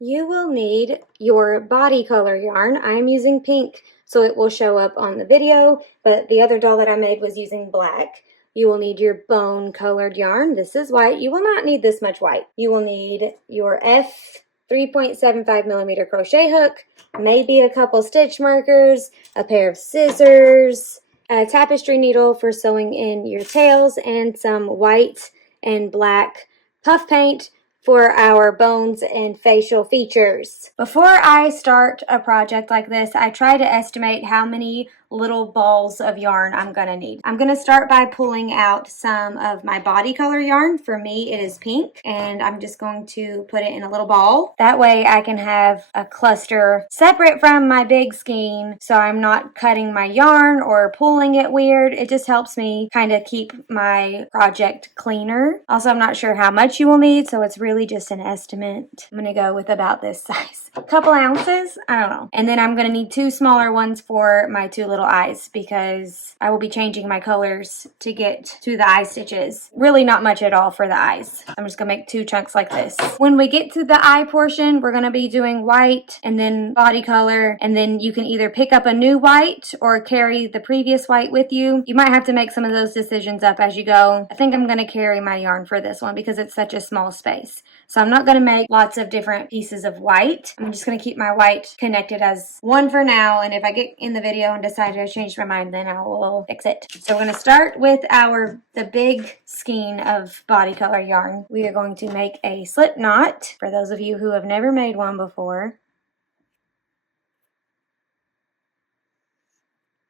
You will need your body color yarn. I'm using pink, so it will show up on the video, but the other doll that I made was using black. You will need your bone colored yarn. This is white. You will not need this much white. You will need your F 3.75 millimeter crochet hook, maybe a couple stitch markers, a pair of scissors, a tapestry needle for sewing in your tails, and some white and black puff paint for our bones and facial features. Before I start a project like this, I try to estimate how many little balls of yarn I'm gonna need. I'm gonna start by pulling out some of my body color yarn. For me, it is pink, and I'm just going to put it in a little ball. That way I can have a cluster separate from my big skein, so I'm not cutting my yarn or pulling it weird. It just helps me kind of keep my project cleaner. Also, I'm not sure how much you will need, so it's really just an estimate. I'm gonna go with about this size. A couple ounces, I don't know. And then I'm gonna need two smaller ones for my two little eyes because I will be changing my colors to get to the eye stitches. Really not much at all for the eyes. I'm just gonna make two chunks like this. When we get to the eye portion, we're gonna be doing white and then body color, and then you can either pick up a new white or carry the previous white with you. You might have to make some of those decisions up as you go. I think I'm gonna carry my yarn for this one because it's such a small space. So I'm not gonna make lots of different pieces of white. I'm just gonna keep my white connected as one for now, and if I get in the video and decide to change my mind, then I will fix it. So we're gonna start with the big skein of body color yarn. We are going to make a slip knot for those of you who have never made one before.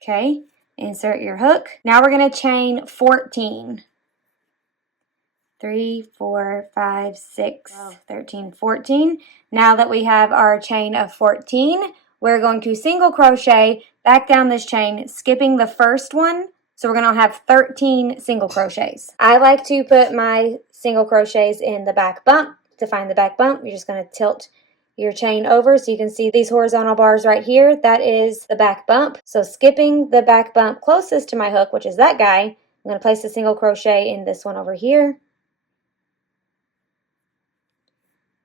Okay, insert your hook. Now we're gonna chain 14. 3, 4, 5, 6, 13, 14. Now that we have our chain of 14, we're going to single crochet back down this chain, skipping the first one. So we're going to have 13 single crochets. I like to put my single crochets in the back bump. To find the back bump, you're just going to tilt your chain over so you can see these horizontal bars right here. That is the back bump. So skipping the back bump closest to my hook, which is that guy, I'm going to place a single crochet in this one over here.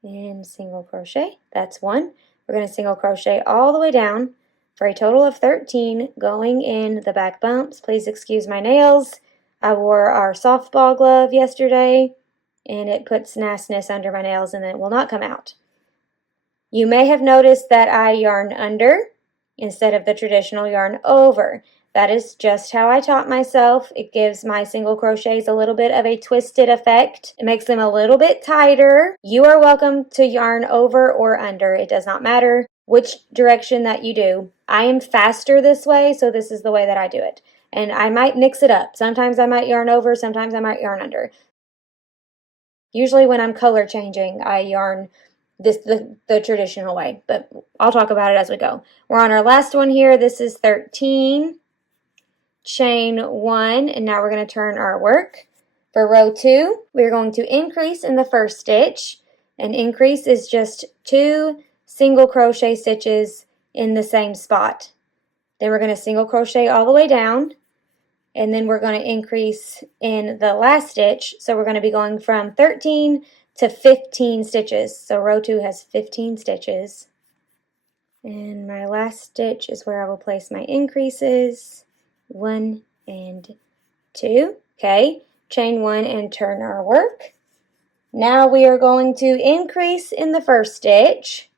And single crochet, that's one. We're going to single crochet all the way down for a total of 13 going in the back bumps. Please excuse my nails. I wore our softball glove yesterday and it puts nastiness under my nails and it will not come out. You may have noticed that I yarn under instead of the traditional yarn over. That is just how I taught myself. It gives my single crochets a little bit of a twisted effect. It makes them a little bit tighter. You are welcome to yarn over or under. It does not matter which direction that you do. I am faster this way, so this is the way that I do it. And I might mix it up. Sometimes I might yarn over, sometimes I might yarn under. Usually when I'm color changing, I yarn the traditional way, but I'll talk about it as we go. We're on our last one here. This is 13. Chain 1, and now we're going to turn our work. For row 2, we're going to increase in the first stitch. An increase is just 2 single crochet stitches in the same spot. Then we're going to single crochet all the way down, and then we're going to increase in the last stitch. So we're going to be going from 13 to 15 stitches. So row 2 has 15 stitches. And my last stitch is where I will place my increases. 1 and 2. Okay, chain 1 and turn our work. Now we are going to increase in the first stitch.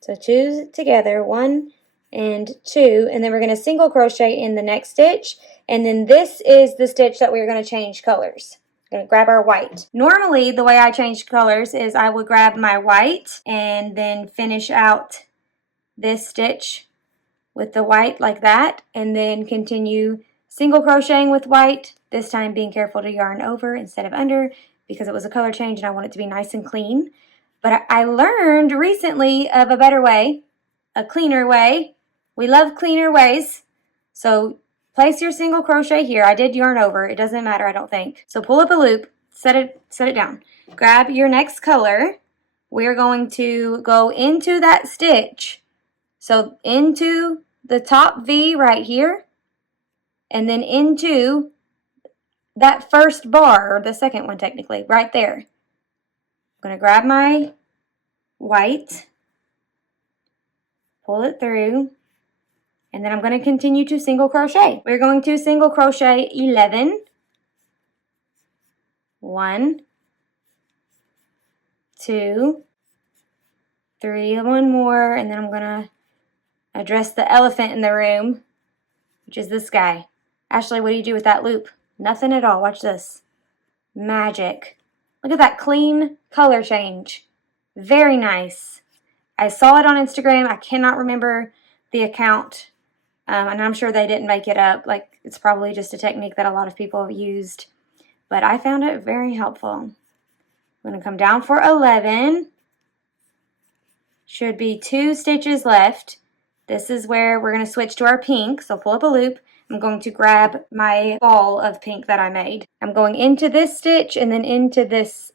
So 2 together, 1 and 2, and then we're going to single crochet in the next stitch, and then this is the stitch that we're going to change colors. We're going to grab our white. Normally, the way I change colors is I would grab my white and then finish out this stitch with the white like that, and then continue single crocheting with white, this time being careful to yarn over instead of under because it was a color change and I want it to be nice and clean. But I learned recently of a better way, a cleaner way. We love cleaner ways. So place your single crochet here. I did yarn over. It doesn't matter, I don't think. So pull up a loop, set it down. Grab your next color. We're going to go into that stitch. So into the top V right here, and then into that first bar, or the second one technically, right there. I'm going to grab my white, pull it through, and then I'm going to continue to single crochet. We're going to single crochet 11, 1, 2, 3, one more, and then I'm going to address the elephant in the room, which is this guy. Ashley, what do you do with that loop? Nothing at all. Watch this. Magic. Look at that clean color change. Very nice. I saw it on Instagram. I cannot remember the account, and I'm sure they didn't make it up. Like, it's probably just a technique that a lot of people have used, but I found it very helpful. I'm going to come down for 11. Should be 2 stitches left. This is where we're going to switch to our pink, so pull up a loop. I'm going to grab my ball of pink that I made. I'm going into this stitch and then into this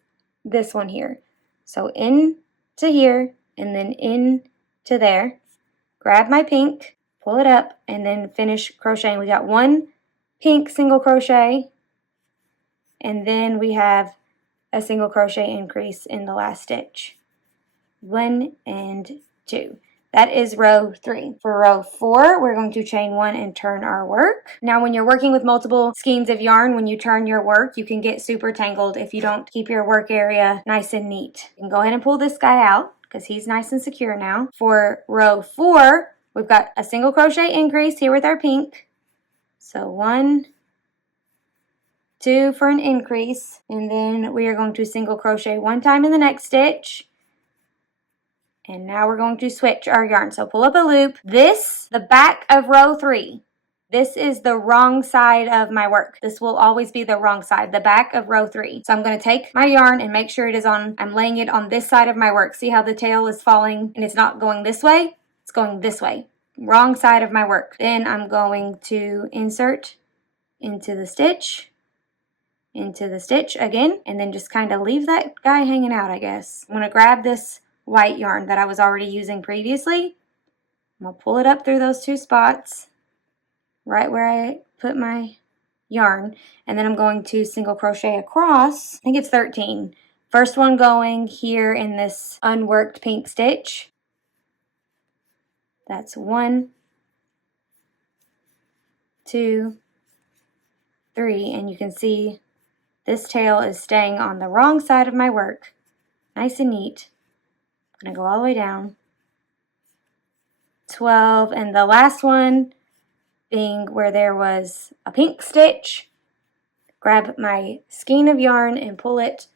one here. So into here and then into there. Grab my pink, pull it up, and then finish crocheting. We got 1 pink single crochet, and then we have a single crochet increase in the last stitch. 1 and 2. That is row 3. For row 4, we're going to chain 1 and turn our work. Now, when you're working with multiple skeins of yarn, when you turn your work, you can get super tangled if you don't keep your work area nice and neat. You can go ahead and pull this guy out because he's nice and secure now. For row 4, we've got a single crochet increase here with our pink. So 1, 2 for an increase, and then we are going to single crochet 1 time in the next stitch. And now we're going to switch our yarn. So pull up a loop. The back of row 3, this is the wrong side of my work. This will always be the wrong side, the back of row 3. So I'm going to take my yarn and make sure it is on, I'm laying it on this side of my work. See how the tail is falling and it's not going this way? It's going this way. Wrong side of my work. Then I'm going to insert into the stitch again, and then just kind of leave that guy hanging out, I guess. I'm going to grab this white yarn that I was already using previously. I'm going to pull it up through those 2 spots, right where I put my yarn, and then I'm going to single crochet across. I think it's 13. First one going here in this unworked pink stitch. That's 1, 2, 3, and you can see this tail is staying on the wrong side of my work. Nice and neat. I'm going to go all the way down. 12, and the last one being where there was a pink stitch. Grab my skein of yarn and pull it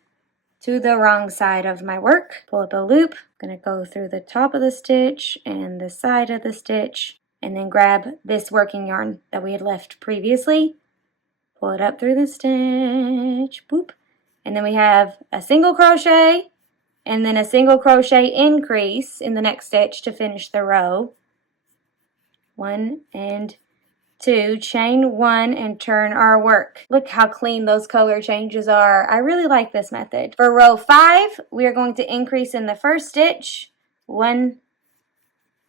to the wrong side of my work. Pull up a loop. I'm going to go through the top of the stitch and the side of the stitch, and then grab this working yarn that we had left previously. Pull it up through the stitch. Boop. And then we have a single crochet and then a single crochet increase in the next stitch to finish the row. 1 and 2, chain 1 and turn our work. Look how clean those color changes are. I really like this method. For row 5, we are going to increase in the first stitch. 1,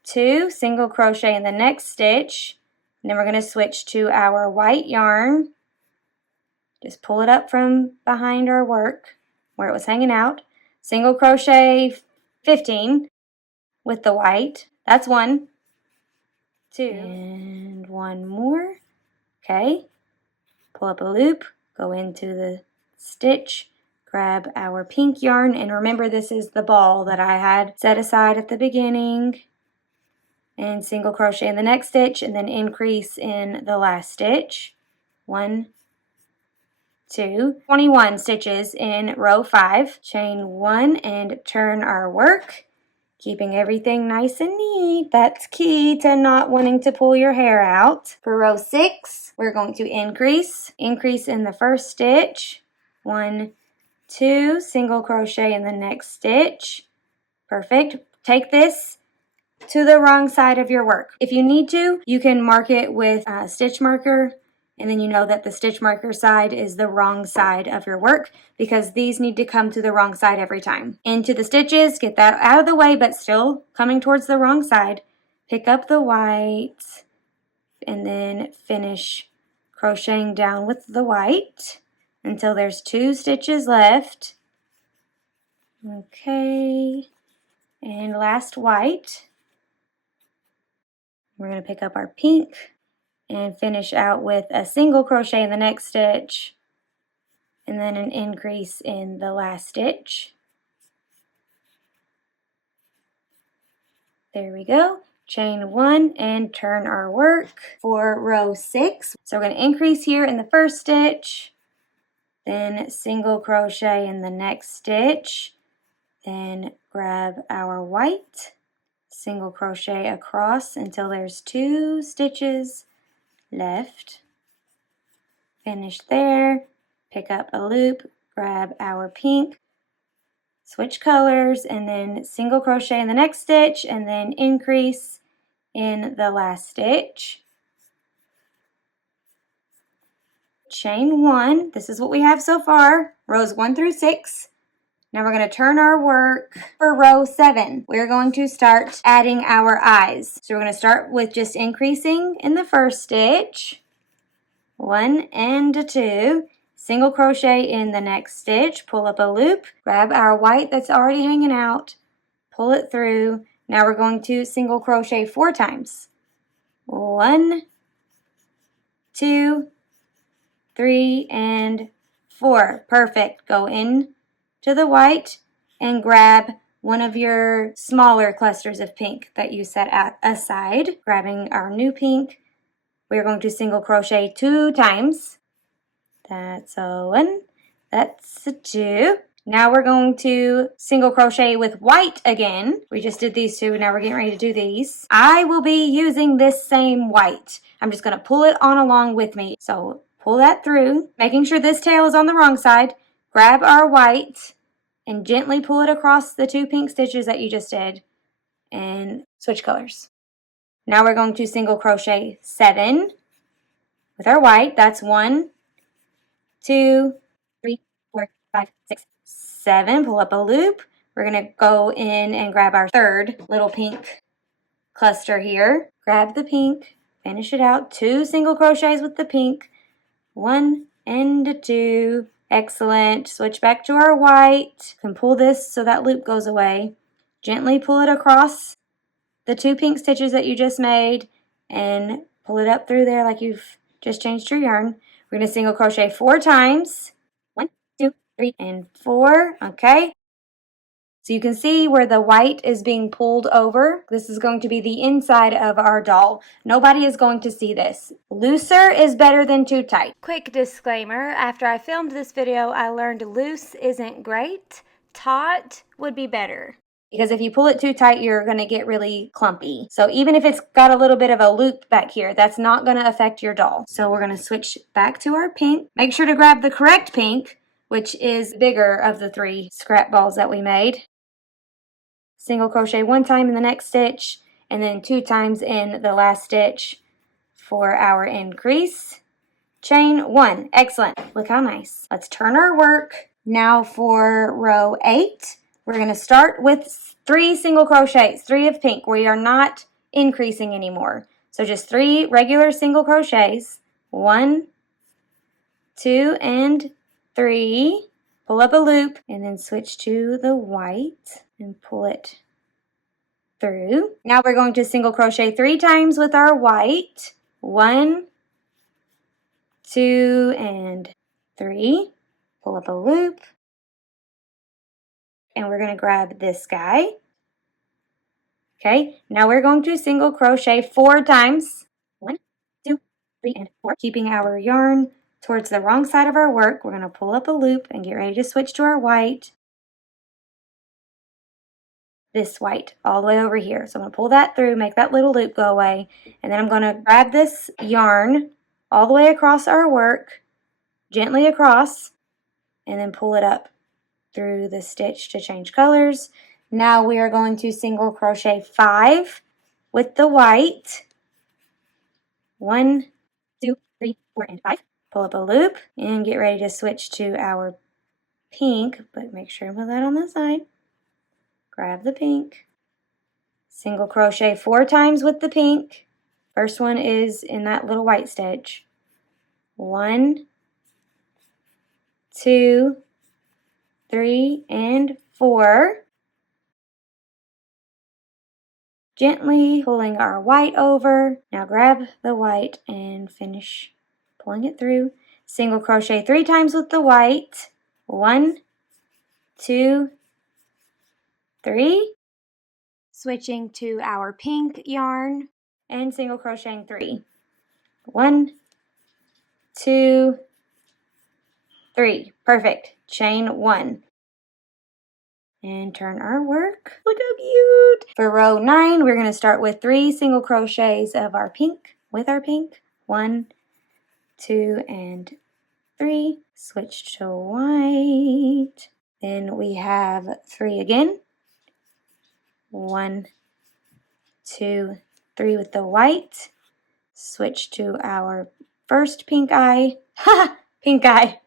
2, single crochet in the next stitch. And then we're going to switch to our white yarn. Just pull it up from behind our work where it was hanging out. Single crochet 15 with the white. That's 1, 2, and 1 more. Okay. Pull up a loop, go into the stitch, grab our pink yarn, and remember this is the ball that I had set aside at the beginning. And single crochet in the next stitch and then increase in the last stitch. 1, 2, 21 stitches in row 5. Chain 1 and turn our work, keeping everything nice and neat. That's key to not wanting to pull your hair out. For row 6, we're going to increase in the first stitch. 1, 2, single crochet in the next stitch. Perfect. Take this to the wrong side of your work. If you need to, you can mark it with a stitch marker, and then you know that the stitch marker side is the wrong side of your work because these need to come to the wrong side every time. Into the stitches, get that out of the way but still coming towards the wrong side. Pick up the white and then finish crocheting down with the white until there's 2 stitches left. Okay. And last white. We're going to pick up our pink and finish out with a single crochet in the next stitch and then an increase in the last stitch. There we go. Chain 1 and turn our work for row 6. So we're going to increase here in the first stitch, then single crochet in the next stitch, then grab our white, single crochet across until there's 2 stitches left. Finish there, pick up a loop, grab our pink, switch colors, and then single crochet in the next stitch and then increase in the last stitch. Chain 1. This is what we have so far, rows 1 through 6. Now we're going to turn our work for row 7. We're going to start adding our eyes. So we're going to start with just increasing in the first stitch. 1 and 2. Single crochet in the next stitch, pull up a loop, grab our white that's already hanging out, pull it through. Now we're going to single crochet 4 times. 1, 2, 3, and 4. Perfect. Go in to the white and grab one of your smaller clusters of pink that you set aside. Grabbing our new pink, we're going to single crochet 2 times. That's a 1, that's a 2. Now we're going to single crochet with white again. We just did these 2, now we're getting ready to do these. I will be using this same white. I'm just going to pull it on along with me. So pull that through, making sure this tail is on the wrong side. Grab our white and gently pull it across the 2 pink stitches that you just did and switch colors. Now we're going to single crochet 7 with our white. That's 1, 2, 3, 4, 5, 6, 7. Pull up a loop. We're going to go in and grab our 3rd little pink cluster here. Grab the pink, finish it out. 2 single crochets with the pink. 1 and 2. Excellent. Switch back to our white. You can pull this so that loop goes away. Gently pull it across the 2 pink stitches that you just made and pull it up through there like you've just changed your yarn. We're going to single crochet 4 times. 1, 2, 3, and 4. Okay. So you can see where the white is being pulled over. This is going to be the inside of our doll. Nobody is going to see this. Looser is better than too tight. Quick disclaimer, after I filmed this video, I learned loose isn't great. Taut would be better. Because if you pull it too tight, you're going to get really clumpy. So even if it's got a little bit of a loop back here, that's not going to affect your doll. So we're going to switch back to our pink. Make sure to grab the correct pink, which is bigger of the 3 scrap balls that we made. Single crochet 1 time in the next stitch and then 2 times in the last stitch for our increase. Chain 1. Excellent. Look how nice. Let's turn our work. Now for row 8, we're going to start with 3 single crochets, 3 of pink. We are not increasing anymore. So just 3 regular single crochets. 1, 2, and 3. Pull up a loop and then switch to the white and pull it through. Now we're going to single crochet 3 times with our white. 1, 2, and 3. Pull up a loop. And we're going to grab this guy. Okay, now we're going to single crochet 4 times. 1, 2, 3, and 4. Keeping our yarn towards the wrong side of our work, we're going to pull up a loop and get ready to switch to our white. This white all the way over here. So I'm going to pull that through, make that little loop go away, and then I'm going to grab this yarn all the way across our work, gently across, and then pull it up through the stitch to change colors. Now we are going to single crochet 5 with the white. 1, 2, 3, 4, and 5. Pull up a loop and get ready to switch to our pink, but make sure to put that on the side. Grab the pink. Single crochet 4 times with the pink. First one is in that little white stitch. 1, 2, 3, and 4. gently pulling our white over. Now grab the white and finish pulling it through. Single crochet 3 times with the white. 1, 2, 3. Switching to our pink yarn and single crocheting 3. 1, 2, 3. Perfect. Chain 1. And turn our work. Look how cute! For row 9, we're going to start with 3 single crochets of our pink with our pink. 1, 2, and 3. Switch to white. Then we have 3 again. 1, 2, 3 with the white. Switch to our first pink eye. Ha! Pink eye.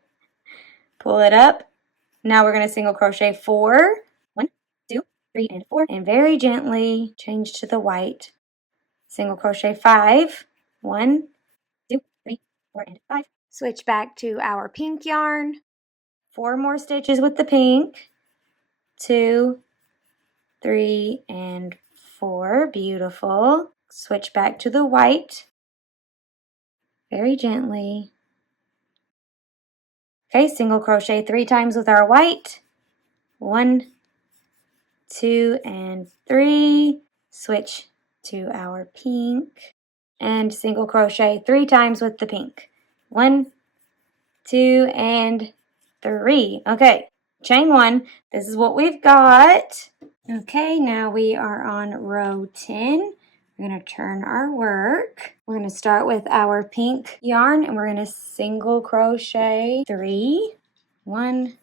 Pull it up. Now we're going to single crochet 4. 1, 2, 3, and 4. And very gently change to the white. Single crochet 5. 1, 2, 3, 4, and 5. Switch back to our pink yarn. 4 more stitches with the pink. 2, 3, and 4. Beautiful. Switch back to the white. Very gently. Okay, single crochet 3 times with our white. 1, 2, and 3. Switch to our pink. And single crochet 3 times with the pink. 1, 2, and 3. Okay, chain 1. This is what we've got. Okay, now we are on row 10. We're going to turn our work. We're going to start with our pink yarn and we're going to single crochet 3. 1,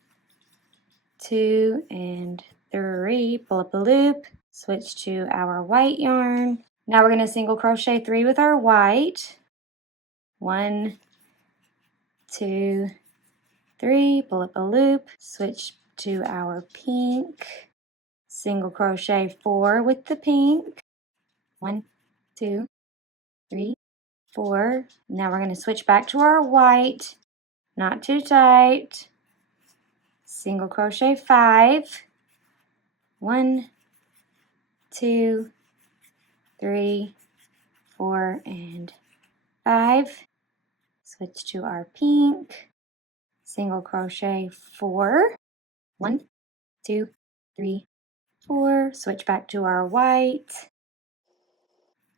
2, and 3. Pull up a loop. Switch to our white yarn. Now we're going to single crochet 3 with our white. 1, 2, 3. Pull up a loop. Switch to our pink. Single crochet 4 with the pink. 1, 2, 3, 4. Now we're going to switch back to our white. Not too tight. Single crochet 5. 1, 2, 3, 4, and 5. Switch to our pink. Single crochet 4. 1, 2, 3, 4. Switch back to our white.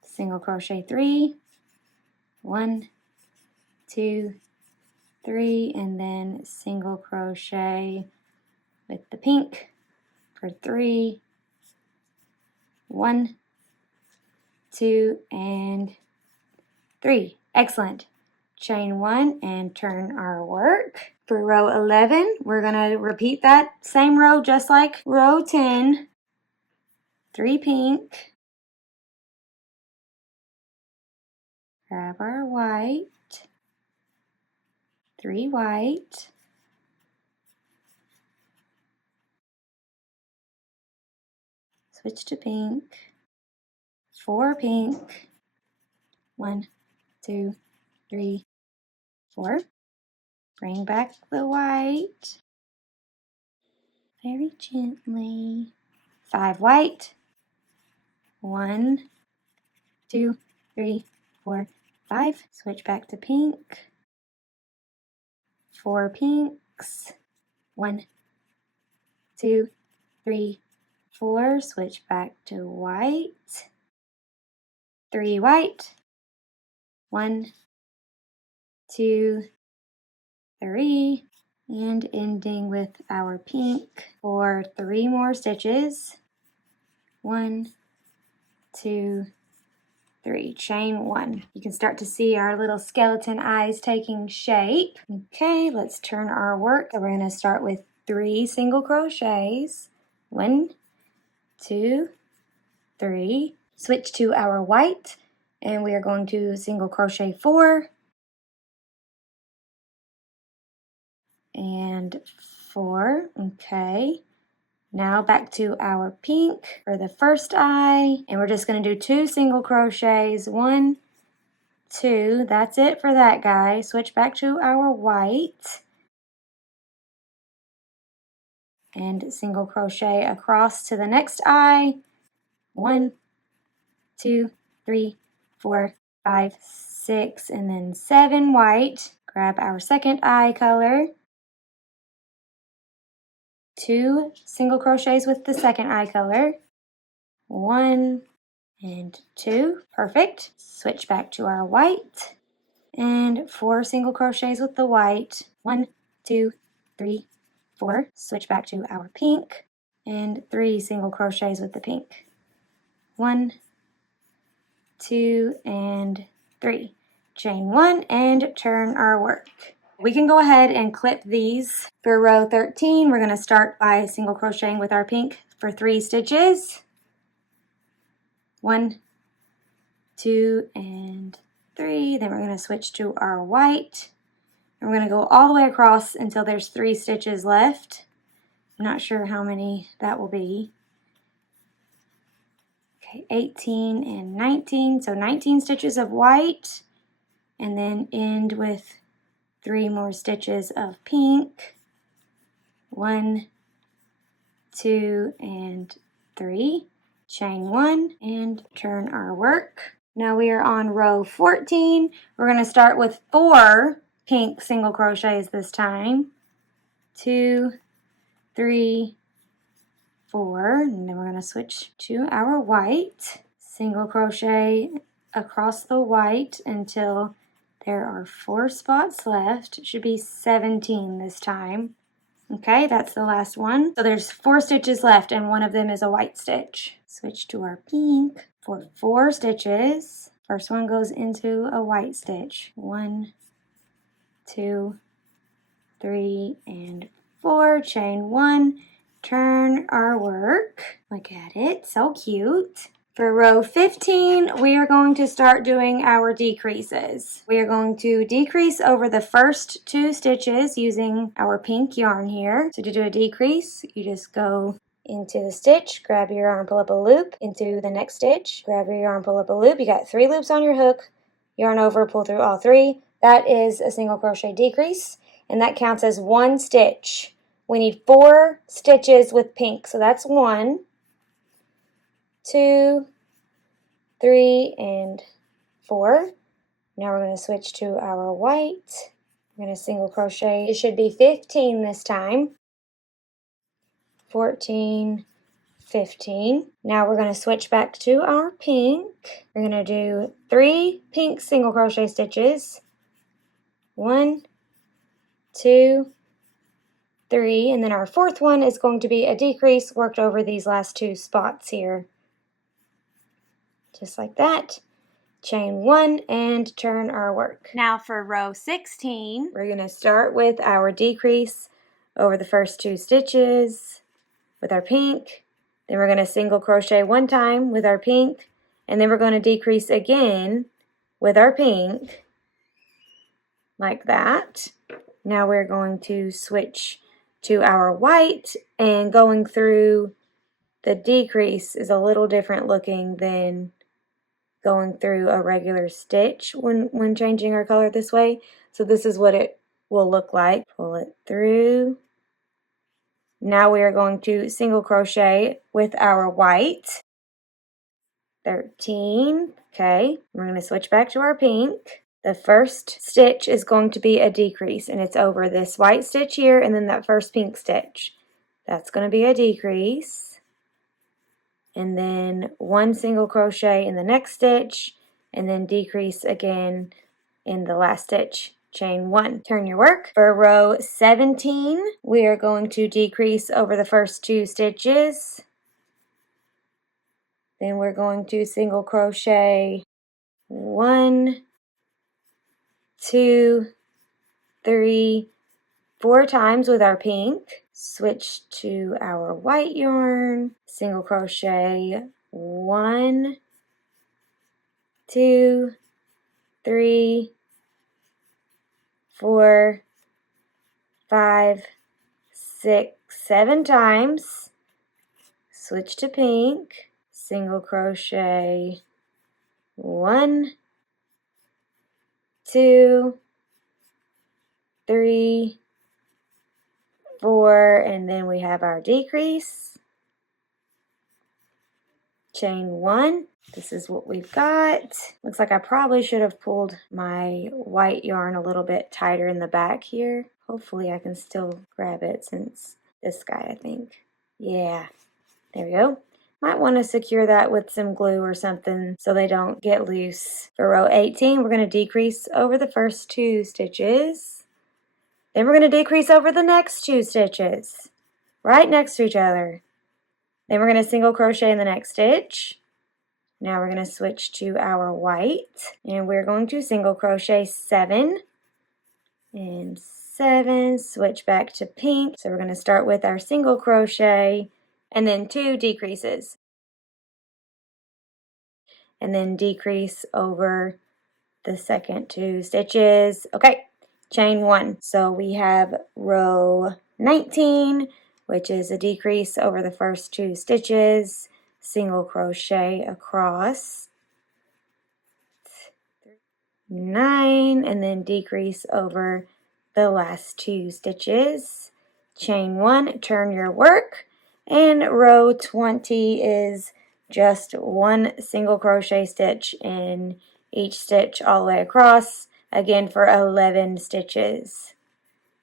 Single crochet 3. 1, 2, 3, and then single crochet with the pink for 3. 1, 2, and 3. Excellent. Chain 1 and turn our work. For row 11, we're going to repeat that same row just like row 10. 3 pink. Grab our white. 3 white. Switch to pink. 4 pink. 1, 2, 3, 4. Bring back the white. Very gently. 5 white. 1, 2, 3, 4, 5. Switch back to pink. 4 pinks. 1, 2, 3, 4. Switch back to white. 3 white. 1, 2, 3. And ending with our pink for 3 more stitches. 1, 2, 3. Chain 1. You can start to see our little skeleton eyes taking shape. Okay, let's turn our work. So we're going to start with 3 single crochets. 1, 2, 3. Switch to our white and we are going to single crochet 4 and 4. Okay. Now back to our pink for the first eye, and we're just going to do 2 single crochets. 1, 2. That's it for that guy. Switch back to our white and single crochet across to the next eye. 1, 2, 3, 4, 5, 6, and then 7 white. Grab our second eye color. 2 single crochets with the second eye color. 1 and 2, perfect. Switch back to our white. And 4 single crochets with the white. 1, 2, 3, 4. Switch back to our pink. And 3 single crochets with the pink. 1, 2, and 3. Chain 1 and turn our work. We can go ahead and clip these. For row 13, we're going to start by single crocheting with our pink for 3 stitches. 1, 2, and 3. Then we're going to switch to our white. And we're going to go all the way across until there's 3 stitches left. I'm not sure how many that will be. Okay, 18 and 19. So 19 stitches of white. And then end with 3 more stitches of pink. 1, 2, and 3. Chain 1 and turn our work. Now we are on row 14. We're going to start with 4 pink single crochets this time. 2, 3, 4, and then we're going to switch to our white. Single crochet across the white until there are 4 spots left. It should be 17 this time. Okay, that's the last one. So there's 4 stitches left and one of them is a white stitch. Switch to our pink for 4 stitches. First one goes into a white stitch. 1, 2, 3, and 4. Chain 1. Turn our work. Look at it, so cute. For row 15, we are going to start doing our decreases. We are going to decrease over the first 2 stitches using our pink yarn here. So to do a decrease, you just go into the stitch, grab your yarn, pull up a loop, into the next stitch, grab your yarn, pull up a loop. You got 3 loops on your hook, yarn over, pull through all 3. That is a single crochet decrease, and that counts as 1 stitch. We need 4 stitches with pink, so that's 1, 2, 3, and 4. Now we're going to switch to our white. We're going to single crochet. It should be 15 this time. 14, 15. Now we're going to switch back to our pink. We're going to do 3 pink single crochet stitches. 1, 2, 3, and then our 4th one is going to be a decrease worked over these last 2 spots here. Just like that. Chain 1 and turn our work. Now for row 16, we're going to start with our decrease over the first 2 stitches with our pink. Then we're going to single crochet 1 time with our pink, and then we're going to decrease again with our pink, like that. Now we're going to switch to our white, and going through the decrease is a little different looking than going through a regular stitch when changing our color this way. So this is what it will look like. Pull it through. Now we are going to single crochet with our white. 13. Okay, we're going to switch back to our pink. The first stitch is going to be a decrease, and it's over this white stitch here and then that first pink stitch. That's going to be a decrease. And then 1 single crochet in the next stitch, and then decrease again in the last stitch. Chain 1. Turn your work. For row 17, we are going to decrease over the first 2 stitches. Then we're going to single crochet 1, 2, 3, 4 times with our pink. Switch to our white yarn, single crochet 1, 2, 3, 4, 5, 6, 7 times. Switch to pink, single crochet 1, 2, 3, 4, and then we have our decrease. chain 1. This is what we've got. Looks like I probably should have pulled my white yarn a little bit tighter in the back here. Hopefully I can still grab it since this guy, I think. Yeah, there we go. Might want to secure that with some glue or something so they don't get loose. For row 18, we're going to decrease over the first 2 stitches. Then we're going to decrease over the next 2 stitches, right next to each other. Then we're going to single crochet in the next stitch. Now we're going to switch to our white, and we're going to single crochet 7 and 7, switch back to pink. So we're going to start with our single crochet and then 2 decreases. And then decrease over the second 2 stitches. Okay, chain 1. So we have row 19, which is a decrease over the first 2 stitches, single crochet across, 9, and then decrease over the last 2 stitches, chain 1, turn your work, and row 20 is just 1 single crochet stitch in each stitch all the way across, again for 11 stitches.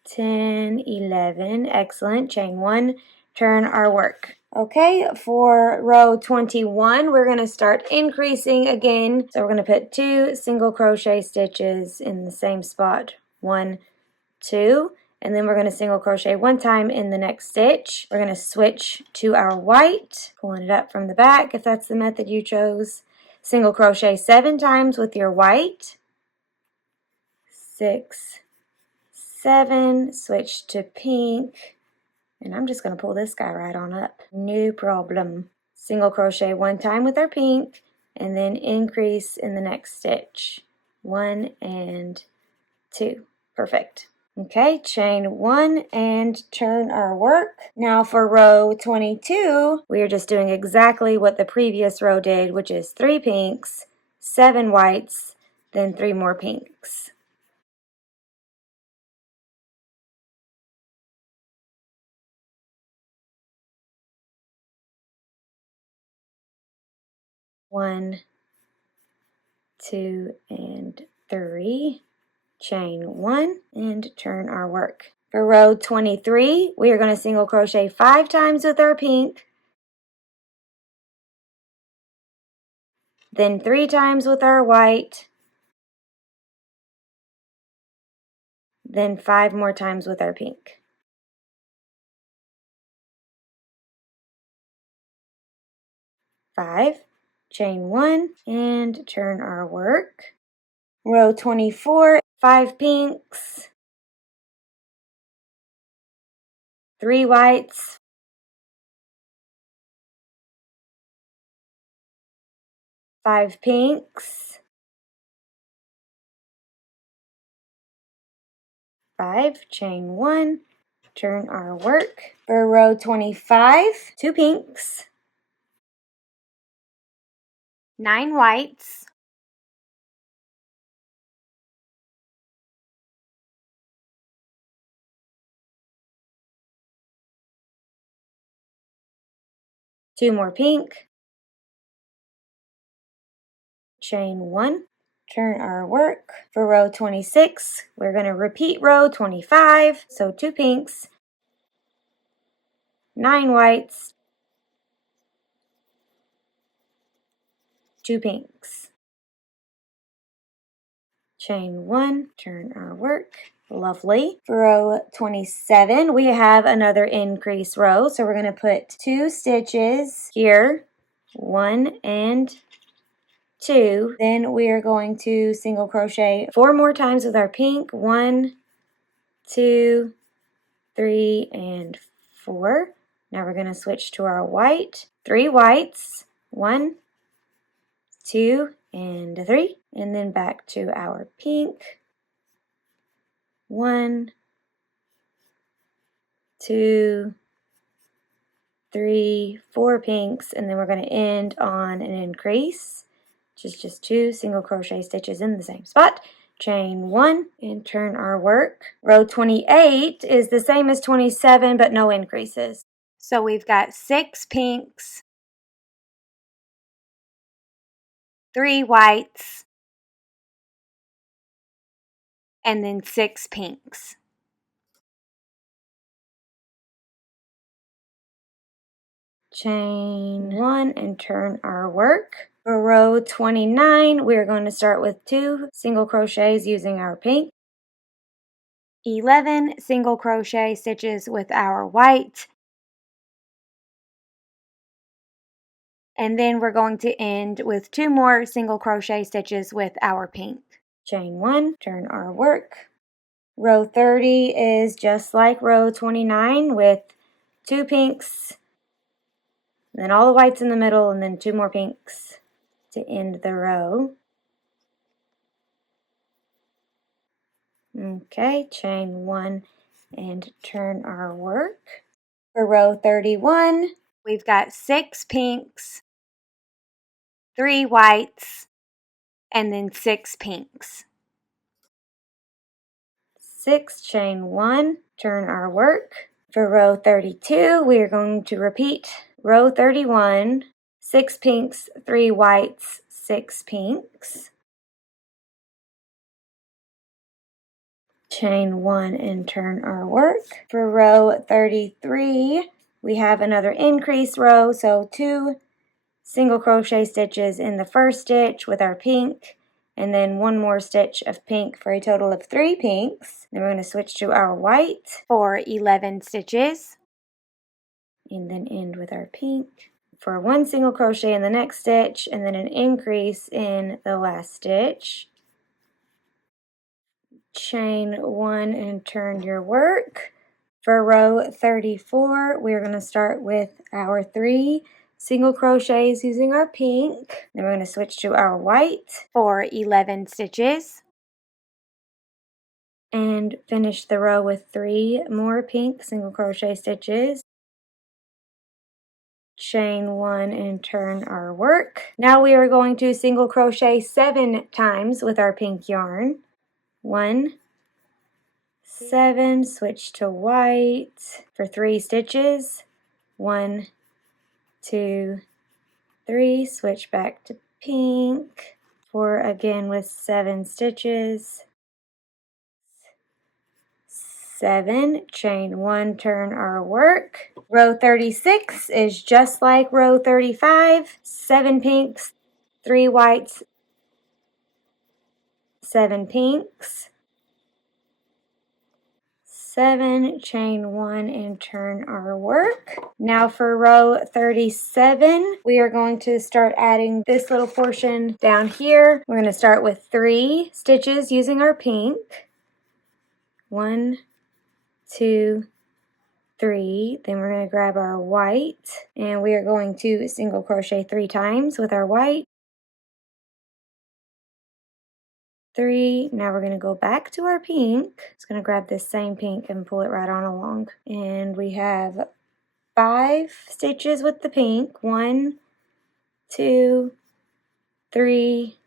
10, 11, excellent, chain 1, turn our work. Okay, for row 21, we're going to start increasing again. So we're going to put 2 single crochet stitches in the same spot. 1, 2, and then we're going to single crochet 1 time in the next stitch. We're going to switch to our white, pulling it up from the back if that's the method you chose. Single crochet 7 times with your white. 6, 7, switch to pink. And I'm just going to pull this guy right on up. No problem. Single crochet 1 time with our pink and then increase in the next stitch. 1 and 2. Perfect. Okay, chain 1 and turn our work. Now for row 22, we are just doing exactly what the previous row did, which is 3 pinks, 7 whites, then 3 more pinks. One, 2, and 3. Chain 1 and turn our work. For row 23, we are going to single crochet 5 times with our pink, then 3 times with our white, then 5 more times with our pink. 5, chain 1 and turn our work. Row 24, 5 pinks, 3 whites, 5 pinks, 5, chain 1, turn our work. For row 25, 2 pinks, 9 whites, 2 more pink, chain 1, turn our work. For row 26, we're going to repeat row 25, so 2 pinks, 9 whites, 2 pinks. Chain 1, turn our work. Lovely. For row 27, we have another increase row, so we're going to put 2 stitches here, 1 and 2. Then we are going to single crochet 4 more times with our pink. 1, 2, 3, and 4. Now we're going to switch to our white. 3 whites. 1, 2, and 3. And then back to our pink. 1, 2, 3, 4 pinks, and then we're going to end on an increase, which is just 2 single crochet stitches in the same spot. Chain 1 and turn our work. Row 28 is the same as 27 but no increases. So we've got 6 pinks, 3 whites, and then 6 pinks. Chain 1 and turn our work. For row 29, we're going to start with 2 single crochets using our pink, 11 single crochet stitches with our white, and then we're going to end with 2 more single crochet stitches with our pink. Chain 1, turn our work. Row 30 is just like row 29 with 2 pinks, then all the whites in the middle, and then 2 more pinks to end the row. Okay, chain 1 and turn our work. For row 31, we've got 6 pinks, 3 whites, and then 6 pinks. 6, chain 1, turn our work. For row 32, we are going to repeat row 31, 6 pinks, 3 whites, 6 pinks. Chain 1 and turn our work. For row 33, we have another increase row, so 2 single crochet stitches in the first stitch with our pink, and then 1 more stitch of pink for a total of 3 pinks. Then we're going to switch to our white for 11 stitches, and then end with our pink for 1 single crochet in the next stitch, and then an increase in the last stitch. Chain 1 and turn your work. For row 34, we're going to start with our 3 single crochets using our pink. Then we're going to switch to our white for 11 stitches. And finish the row with 3 more pink single crochet stitches. Chain 1 and turn our work. Now we are going to single crochet 7 times with our pink yarn. 1, 7, switch to white for 3 stitches. 1, 2, 3, switch back to pink for again with 7 stitches. 7, chain 1, turn our work. Row 36 is just like row 35. 7 pinks, 3 whites, 7 pinks. 7, chain 1 and turn our work. Now for row 37, we are going to start adding this little portion down here. We're going to start with 3 stitches using our pink. 1, 2, 3. Then we're going to grab our white, and we are going to single crochet 3 times with our white. 3. Now we're going to go back to our pink. Just going to grab this same pink and pull it right on along. And we have 5 stitches with the pink. 1, 2, 3,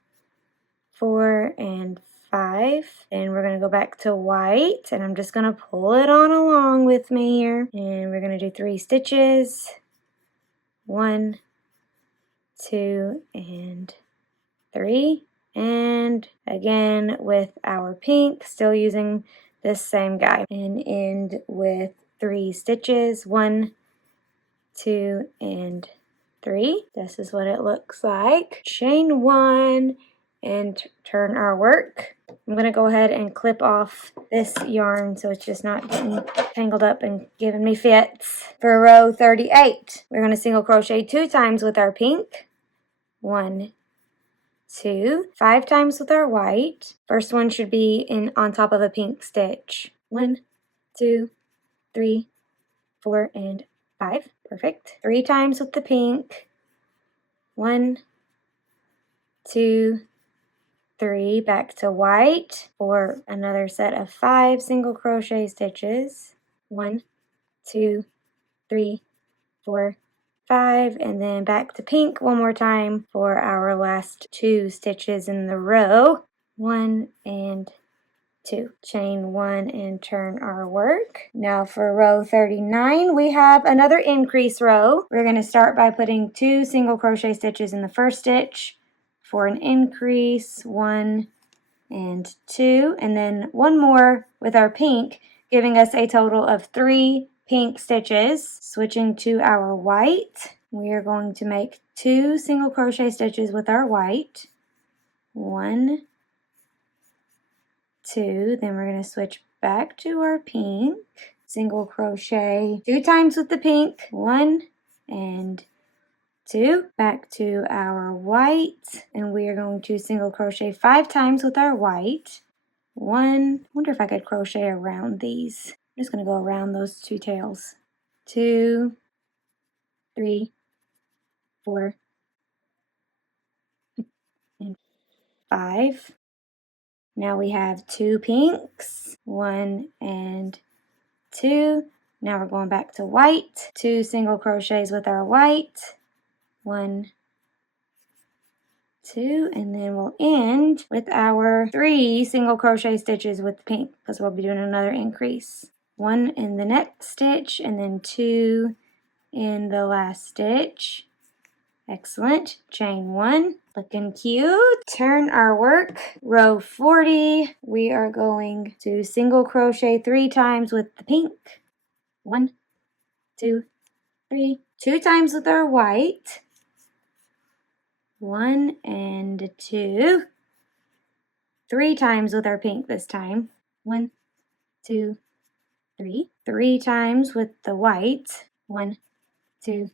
4, and 5. And we're going to go back to white, and I'm just going to pull it on along with me here. And we're going to do 3 stitches. 1, 2, and 3. And again with our pink, still using this same guy, and end with 3 stitches. 1, 2, and 3. This is what it looks like. Chain 1 and turn our work. I'm going to go ahead and clip off this yarn so it's just not getting tangled up and giving me fits. For row 38, we're going to single crochet 2 times with our pink. 1, 2, 5 times with our white. First one should be on top of a pink stitch. 1, 2, 3, 4, and 5. Perfect. 3 times with the pink. 1, 2, 3. Back to white for another set of 5 single crochet stitches. 1, 2, 3, 4, 5, and then back to pink one more time for our last 2 stitches in the row. 1 and 2. Chain 1 and turn our work. Now for row 39, we have another increase row. We're going to start by putting 2 single crochet stitches in the first stitch for an increase, 1 and 2, and then one more with our pink, giving us a total of 3 pink stitches. Switching to our white, we are going to make 2 single crochet stitches with our white. 1, 2, then we're going to switch back to our pink. Single crochet 2 times with the pink, 1 and 2, back to our white, and we are going to single crochet 5 times with our white. 1, wonder if I could crochet around these. I'm just going to go around those 2 tails. 2, 3, 4, and 5. Now we have 2 pinks, 1 and 2. Now we're going back to white, 2 single crochets with our white, 1, 2, and then we'll end with our 3 single crochet stitches with pink because we'll be doing another increase. 1 in the next stitch and then 2 in the last stitch. Excellent. Chain 1, looking cute. Turn our work. Row 40, we are going to single crochet 3 times with the pink. 1, 2, 3. 2 times with our white. 1 and 2. 3 times with our pink this time. 1, 2, 3. 3 times with the white. 1, 2,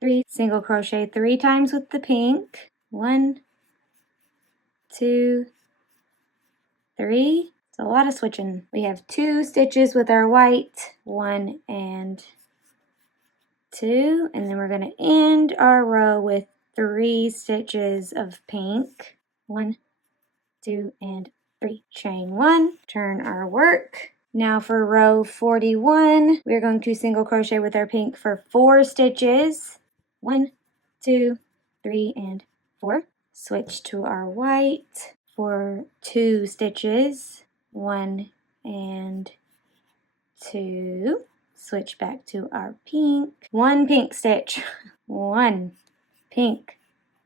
3. Single crochet 3 times with the pink. 1, 2, 3. It's a lot of switching. We have 2 stitches with our white. 1 and 2. And then we're going to end our row with 3 stitches of pink. 1, 2, and 3. Chain 1. Turn our work. Now for row 41, we're going to single crochet with our pink for 4 stitches. 1, 2, 3, and 4. Switch to our white for 2 stitches. 1 and 2. Switch back to our pink. 1 pink stitch. 1 pink.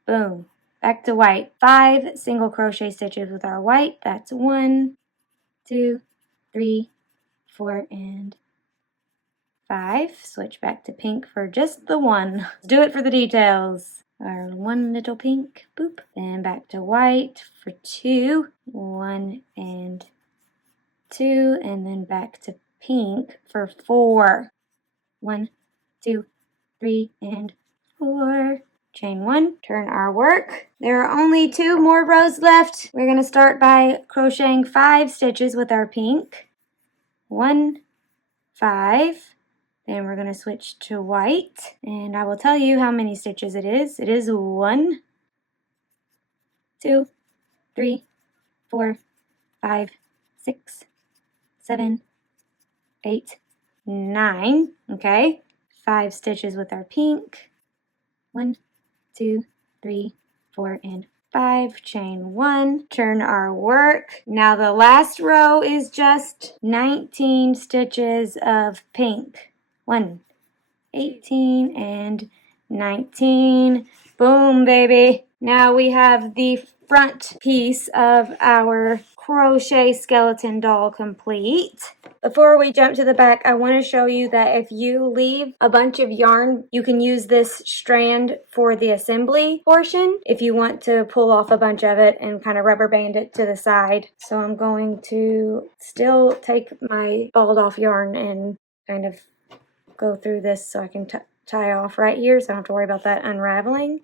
Boom. Back to white. 5 single crochet stitches with our white. That's 1, 2, 3, 4, and 5. Switch back to pink for just the 1. Let's do it for the details. Our 1 little pink. Boop. Then back to white for 2. 1 and 2. And then back to pink for 4. 1, 2, 3, and 4. Chain 1, turn our work. There are only 2 more rows left. We're going to start by crocheting 5 stitches with our pink. 1, 5. Then we're going to switch to white. And I will tell you how many stitches it is. It is 1, 2, 3, 4, 5, 6, 7, 8, 9. Okay. 5 stitches with our pink. 1, 2, 3, 4, and 5. Chain 1. Turn our work. Now the last row is just 19 stitches of pink. 1, 18, and 19. Boom, baby. Now we have the front piece of our crochet skeleton doll complete. Before we jump to the back, I want to show you that if you leave a bunch of yarn, you can use this strand for the assembly portion if you want to pull off a bunch of it and kind of rubber band it to the side. So I'm going to still take my balled off yarn and kind of go through this so I can tie off right here so I don't have to worry about that unraveling.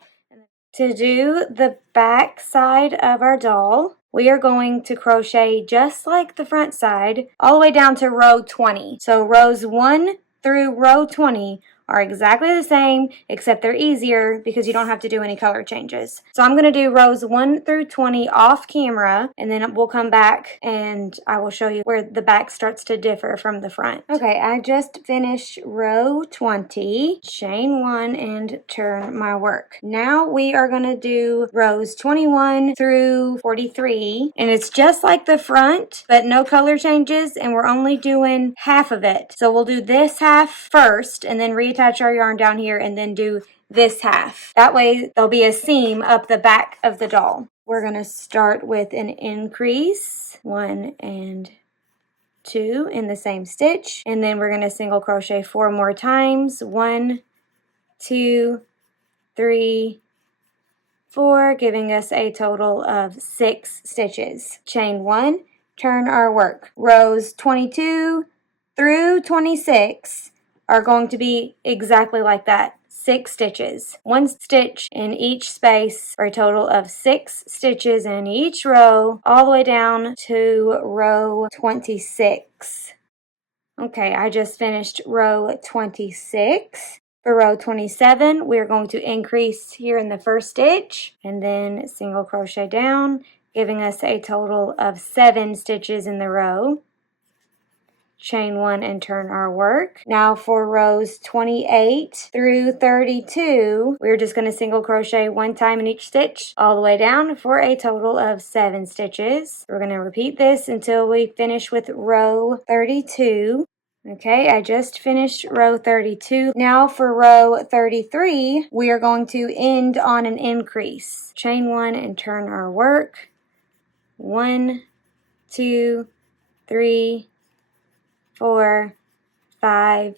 To do the back side of our doll, we are going to crochet just like the front side all the way down to row 20. So rows 1 through row 20 are exactly the same, except they're easier because you don't have to do any color changes. So I'm going to do rows 1 through 20 off camera, and then we'll come back and I will show you where the back starts to differ from the front. Okay, I just finished row 20, chain 1, and turn my work. Now we are going to do rows 21 through 43, and it's just like the front, but no color changes, and we're only doing half of it. So we'll do this half first, and then reattach our yarn down here, and then do this half. That way there'll be a seam up the back of the doll. We're going to start with an increase, 1 and 2 in the same stitch, and then we're going to single crochet 4 more times. 1, 2, 3, 4, giving us a total of 6 stitches. Chain 1, turn our work. Rows 22 through 26 are going to be exactly like that. 6 stitches. 1 stitch in each space for a total of 6 stitches in each row, all the way down to row 26. Okay, I just finished row 26. For row 27, we're going to increase here in the first stitch and then single crochet down, giving us a total of 7 stitches in the row. Chain 1 and turn our work. Now for rows 28 through 32, we're just going to single crochet 1 time in each stitch all the way down for a total of 7 stitches. We're going to repeat this until we finish with row 32. Okay, I just finished row 32. Now for row 33, we are going to end on an increase. Chain 1 and turn our work. 1, 2, 3, 4, 5,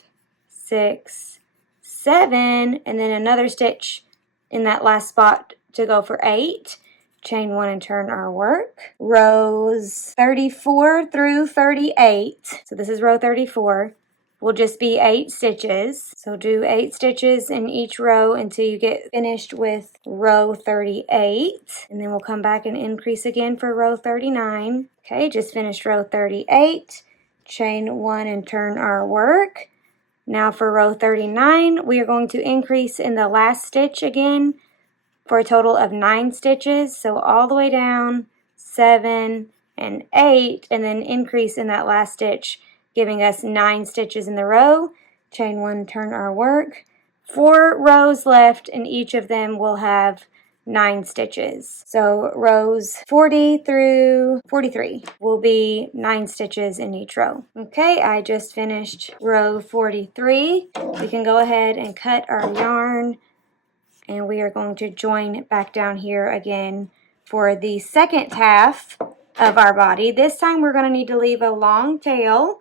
6, 7, and then another stitch in that last spot to go for 8. Chain 1 and turn our work. Rows 34 through 38, so this is row 34, will just be 8 stitches. So do 8 stitches in each row until you get finished with row 38, and then we'll come back and increase again for row 39. Okay, just finished row 38. Chain 1 and turn our work. Now for row 39, we are going to increase in the last stitch again for a total of 9 stitches. So all the way down, 7 and 8, and then increase in that last stitch, giving us 9 stitches in the row. Chain 1, turn our work. 4 rows left, and each of them will have 9 stitches. So rows 40 through 43 will be 9 stitches in each row. Okay, I just finished row 43. We can go ahead and cut our yarn, and we are going to join it back down here again for the second half of our body. This time we're going to need to leave a long tail,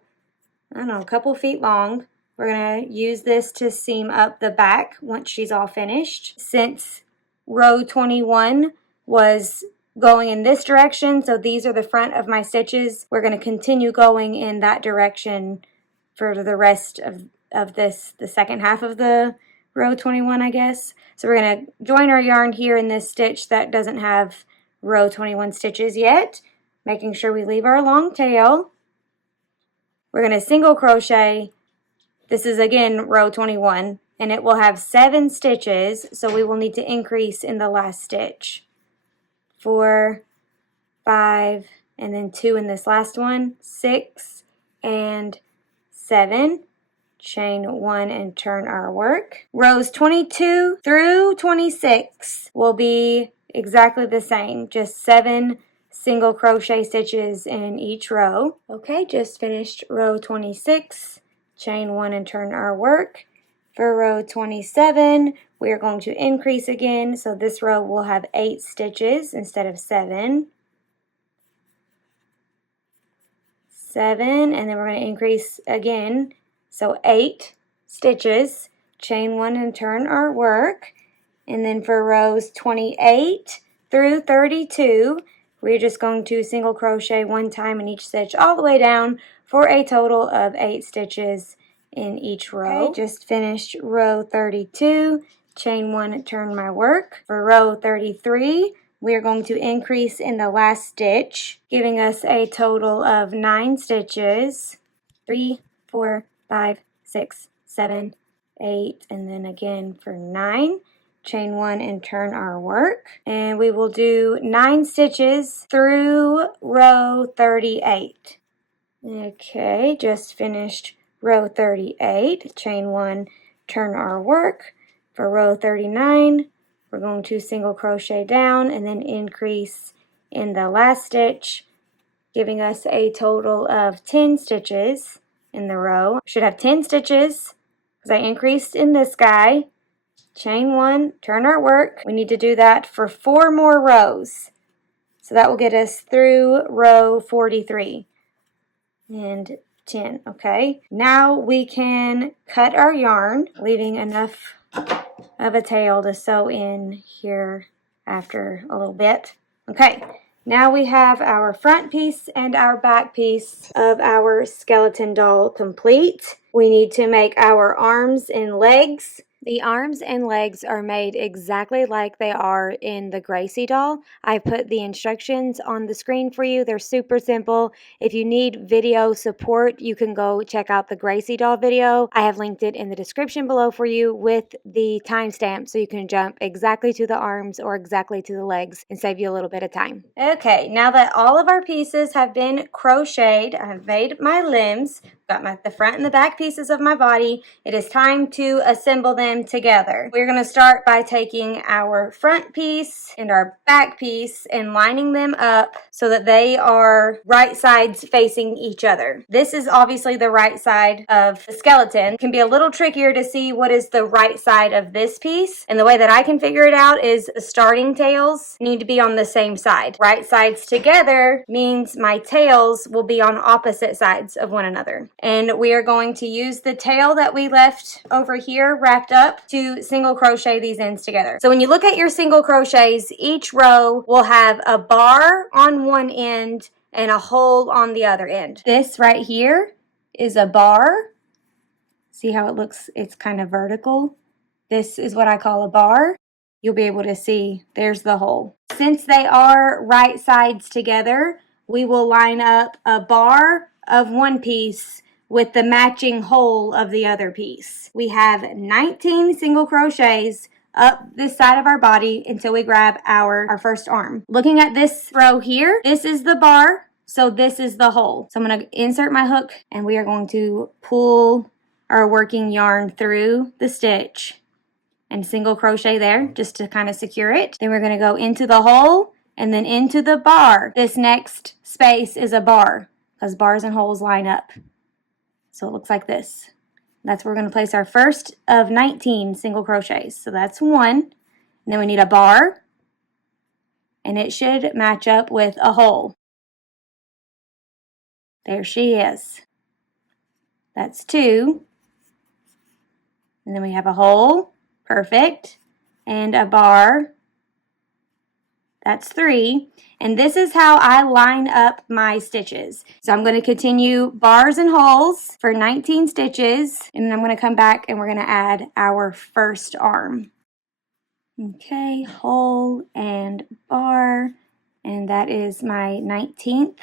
I don't know, a couple feet long. We're going to use this to seam up the back once she's all finished. Since row 21 was going in this direction, so these are the front of my stitches, we're going to continue going in that direction for the rest of this, the second half of the row 21, I guess. So we're going to join our yarn here in this stitch that doesn't have row 21 stitches yet, making sure we leave our long tail. We're going to single crochet. This is again row 21, and it will have 7 stitches, so we will need to increase in the last stitch. 4, 5, and then 2 in this last one, 6 and 7. Chain 1 and turn our work. Rows 22 through 26 will be exactly the same, just 7 single crochet stitches in each row. Okay, just finished row 26. Chain 1 and turn our work. For row 27, we are going to increase again, so this row will have 8 stitches instead of 7. 7, and then we're going to increase again, so 8 stitches. Chain 1 and turn our work. And then for rows 28 through 32, we're just going to single crochet 1 time in each stitch all the way down for a total of 8 stitches in each row. Okay, just finished row 32. Chain 1, turn my work. For row 33, we are going to increase in the last stitch, giving us a total of 9 stitches. 3, 4, 5, 6, 7, 8, and then again for 9. Chain 1 and turn our work. And we will do 9 stitches through row 38. Okay, just finished row 38. Chain 1, turn our work. For row 39, we're going to single crochet down and then increase in the last stitch, giving us a total of 10 stitches in the row. Should have 10 stitches because I increased in this guy. chain 1, turn our work. We need to do that for 4 more rows. So that will get us through row 43 and 10, okay? Now we can cut our yarn, leaving enough of a tail to sew in here after a little bit. Okay, now we have our front piece and our back piece of our skeleton doll complete. We need to make our arms and legs. The arms and legs are made exactly like they are in the Gracie doll. I put the instructions on the screen for you. They're super simple. If you need video support, you can go check out the Gracie doll video. I have linked it in the description below for you with the timestamp so you can jump exactly to the arms or exactly to the legs and save you a little bit of time. Okay, now that all of our pieces have been crocheted, I have made my limbs, got the front and the back pieces of my body. It is time to assemble them together. We're going to start by taking our front piece and our back piece and lining them up so that they are right sides facing each other. This is obviously the right side of the skeleton. It can be a little trickier to see what is the right side of this piece, and the way that I can figure it out is the starting tails need to be on the same side. Right sides together means my tails will be on opposite sides of one another. And we are going to use the tail that we left over here wrapped up to single crochet these ends together. So when you look at your single crochets, each row will have a bar on one end and a hole on the other end. This right here is a bar. See how it looks? It's kind of vertical. This is what I call a bar. You'll be able to see there's the hole. Since they are right sides together, we will line up a bar of one piece with the matching hole of the other piece. We have 19 single crochets up this side of our body until we grab our first arm. Looking at this row here, this is the bar, so this is the hole. So I'm going to insert my hook and we are going to pull our working yarn through the stitch and single crochet there just to kind of secure it. Then we're going to go into the hole and then into the bar. This next space is a bar because bars and holes line up. So it looks like this. That's where we're going to place our first of 19 single crochets. So that's 1. And then we need a bar. And it should match up with a hole. There she is. That's 2. And then we have a hole. Perfect. And a bar. That's 3. And this is how I line up my stitches. So I'm going to continue bars and holes for 19 stitches. And then I'm going to come back and we're going to add our first arm. Okay, hole and bar. And that is my 19th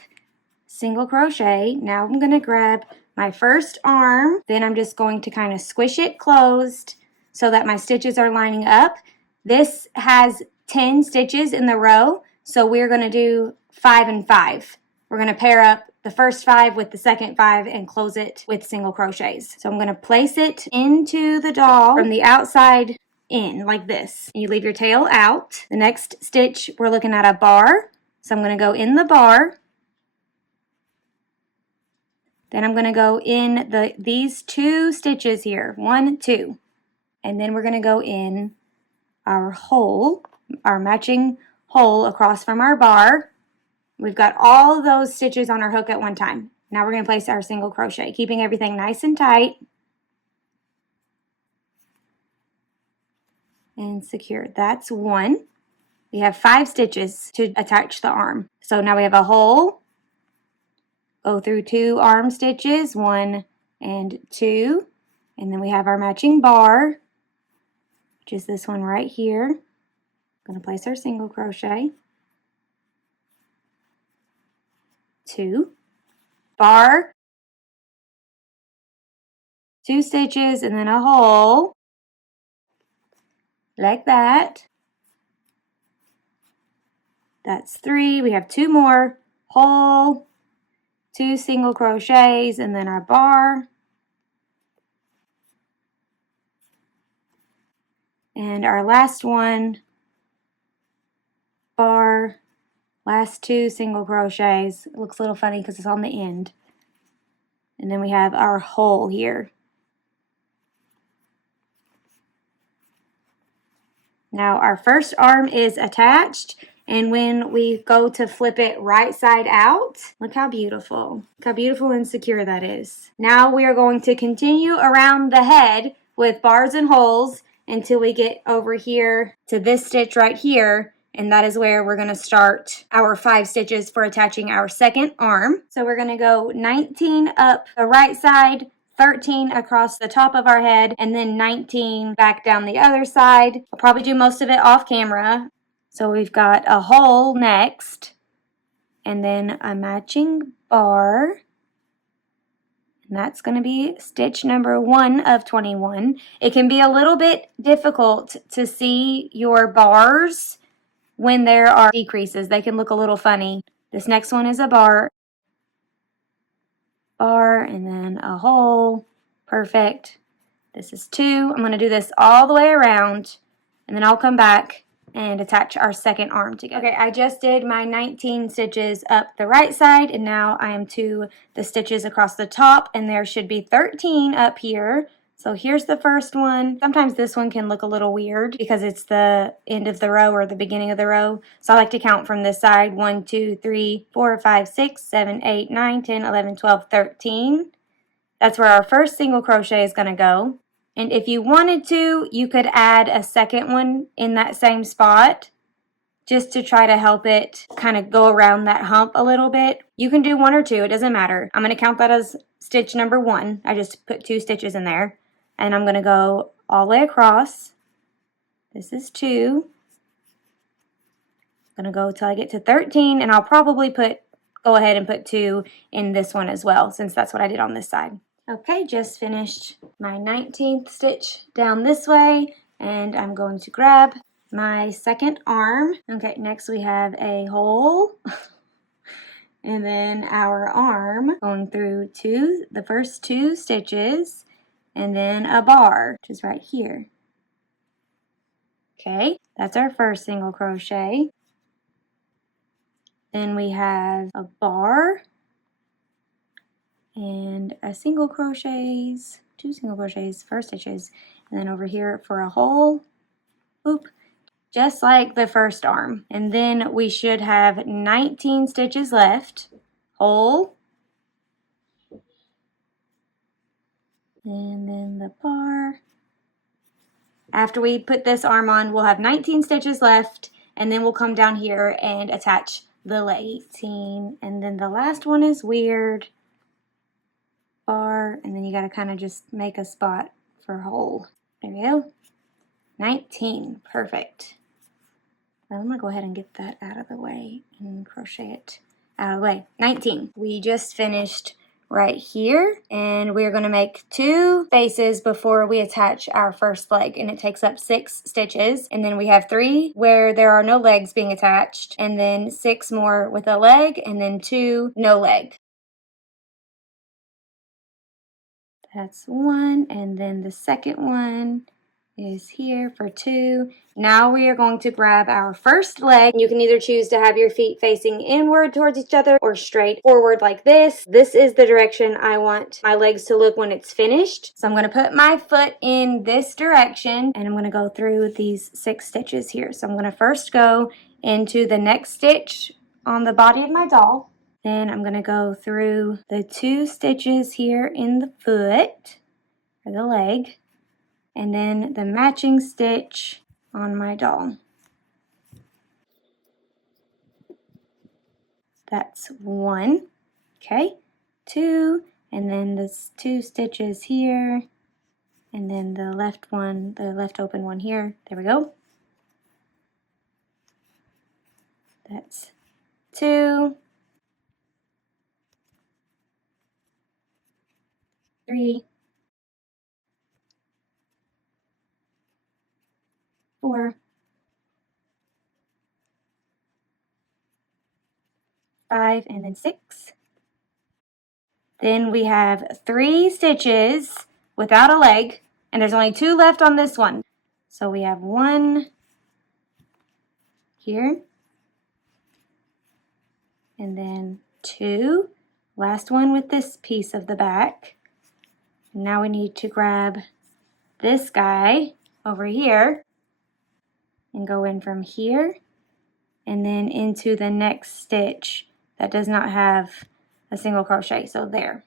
single crochet. Now I'm going to grab my first arm. Then I'm just going to kind of squish it closed so that my stitches are lining up. This has 10 stitches in the row, so we're going to do 5 and 5. We're going to pair up the first 5 with the second 5 and close it with single crochets. So I'm going to place it into the doll from the outside in like this. You leave your tail out. The next stitch, we're looking at a bar. So I'm going to go in the bar. Then I'm going to go in these 2 stitches here, 1, 2. And then we're going to go in our hole, our matching hole across from our bar. We've got all of those stitches on our hook at one time. Now we're going to place our single crochet, keeping everything nice and tight and secure. That's 1. We have 5 stitches to attach the arm. So now we have a hole, go through 2 arm stitches, 1 and 2, and then we have our matching bar, which is this one right here. Going to place our single crochet, 2, bar, 2 stitches, and then a hole, like that. That's 3. We have 2 more, hole, 2 single crochets, and then our bar. And our last one, bar, last 2 single crochets. It looks a little funny because it's on the end. And then we have our hole here. Now our first arm is attached, and when we go to flip it right side out, look how beautiful. Look how beautiful and secure that is. Now we are going to continue around the head with bars and holes until we get over here to this stitch right here, and that is where we're going to start our 5 stitches for attaching our second arm. So we're going to go 19 up the right side, 13 across the top of our head, and then 19 back down the other side. I'll probably do most of it off camera. So we've got a hole next, and then a matching bar. And that's going to be stitch number 1 of 21. It can be a little bit difficult to see your bars when there are decreases. They can look a little funny. This next one is a bar, and then a hole. Perfect. This is 2. I'm going to do this all the way around, and then I'll come back and attach our second arm together. Okay, I just did my 19 stitches up the right side, and now I am to the stitches across the top, and there should be 13 up here. So here's the first one. Sometimes this one can look a little weird because it's the end of the row or the beginning of the row. So I like to count from this side. 1, 2, 3, 4, 5, 6, 7, 8, 9, 10, 11, 12, 13. That's where our first single crochet is going to go. And if you wanted to, you could add a second one in that same spot just to try to help it kind of go around that hump a little bit. You can do 1 or 2, it doesn't matter. I'm going to count that as stitch number 1. I just put 2 stitches in there. And I'm going to go all the way across. This is 2. I'm going to go till I get to 13, and I'll probably go ahead and put 2 in this one as well, since that's what I did on this side. Okay, just finished my 19th stitch down this way, and I'm going to grab my second arm. Okay, next we have a hole, and then our arm going through the first 2 stitches, and then a bar, which is right here. Okay, that's our first single crochet. Then we have a bar, and a single crochets, 2 single crochets, 4 stitches, and then over here for a hole, oop, just like the first arm. And then we should have 19 stitches left, hole, and then the bar. After we put this arm on, we'll have 19 stitches left, and then we'll come down here and attach the leg. 18, and then the last one is weird. Bar, and then you got to kind of just make a spot for hole. There we go. 19. Perfect. Well, I'm going to go ahead and get that out of the way and crochet it out of the way. 19. We just finished right here, and we're going to make 2 spaces before we attach our first leg, and it takes up 6 stitches, and then we have 3 where there are no legs being attached, and then 6 more with a leg, and then 2 no leg. That's 1, and then the second one is here for 2. Now we are going to grab our first leg. You can either choose to have your feet facing inward towards each other or straight forward like this. This is the direction I want my legs to look when it's finished. So I'm going to put my foot in this direction, and I'm going to go through these 6 stitches here. So I'm going to first go into the next stitch on the body of my doll. Then I'm going to go through the 2 stitches here in the foot, or the leg, and then the matching stitch on my doll. That's 1, okay, 2, and then the 2 stitches here, and then the left open one here. There we go. That's 2, 3, 4, 5, and then 6. Then we have 3 stitches without a leg, and there's only 2 left on this one. So we have 1 here, and then 2, last one with this piece of the back. Now we need to grab this guy over here, and go in from here and then into the next stitch that does not have a single crochet. So there.